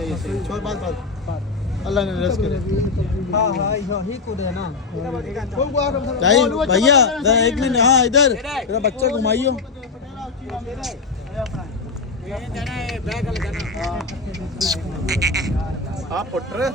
सही है छोड़ बात अल्लाह ने रस करे हाँ ही कूदे ना भैया एक मिनट हाँ इधर तेरा बच्चा घुमाइयो हाँ पुत्र